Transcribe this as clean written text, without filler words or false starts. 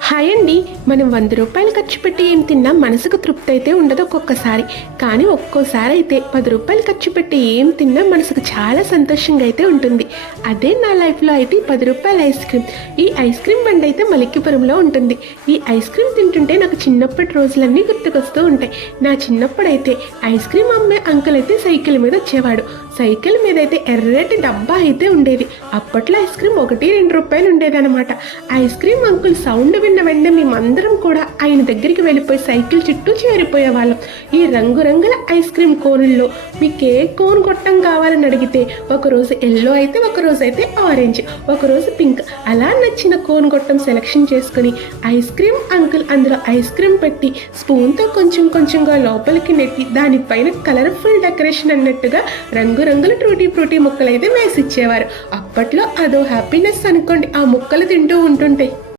Hi అండి. మనం 100 రూపాయలు ఖర్చు పెట్టి ఏం తిన్నా మనసుకు తృప్తి అయితే ఉండదు ఒక్కొక్కసారి. కానీ ఒక్కోసారి అయితే 10 రూపాయలు ఖర్చు పెట్టి ఏం తిన్నా మనసుకు చాలా సంతోషంగా అయితే ఉంటుంది. అదే నా లైఫ్లో అయితే 10 రూపాయల ఐస్ క్రీమ్. ఈ ఐస్ క్రీమ్ బండి అయితే మలిక్కిపురంలో ఉంటుంది. ఈ ఐస్ క్రీమ్ తింటుంటే నాకు చిన్నప్పటి రోజులన్నీ గుర్తుకొస్తూ ఉంటాయి. నా చిన్నప్పుడైతే ఐస్ క్రీమ్ అమ్మే అంకుల్ అయితే సైకిల్ మీద వచ్చేవాడు. సైకిల్ మీద అయితే ఎర్రటి డబ్బా అయితే ఉండేది. అప్పట్లో ఐస్ క్రీమ్ 1-2 రూపాయలు ఉండేదన్నమాట. ఐస్ క్రీమ్ అంకుల్ సౌండ్ విన్న వెంటనే మేమందరం కూడా ఆయన దగ్గరికి వెళ్ళిపోయి సైకిల్ చుట్టూ చేరిపోయే వాళ్ళం. ఈ రంగురంగుల ఐస్ క్రీమ్ కోనుల్లో మీకు ఏ కోన్ గొట్టం కావాలని అడిగితే ఒకరోజు ఎల్లో అయితే, ఒకరోజు అయితే ఆరెంజ్, ఒకరోజు పింక్, అలా నచ్చిన కోన్ గొట్టం సెలెక్షన్ చేసుకుని ఐస్ క్రీమ్ అంకుల్ అందులో ఐస్ క్రీమ్ పెట్టి స్పూన్తో కొంచెం కొంచెంగా లోపలికి నెట్టి దానిపైన కలర్ఫుల్ డెకరేషన్ అన్నట్టుగా రంగురంగుల ట్రూటీ ఫ్రూటీ ముక్కలు అయితే వేసిచ్చేవారు. అప్పట్లో అదో హ్యాపీనెస్ అనుకోండి ఆ ముక్కలు తింటూ ఉంటుంటే.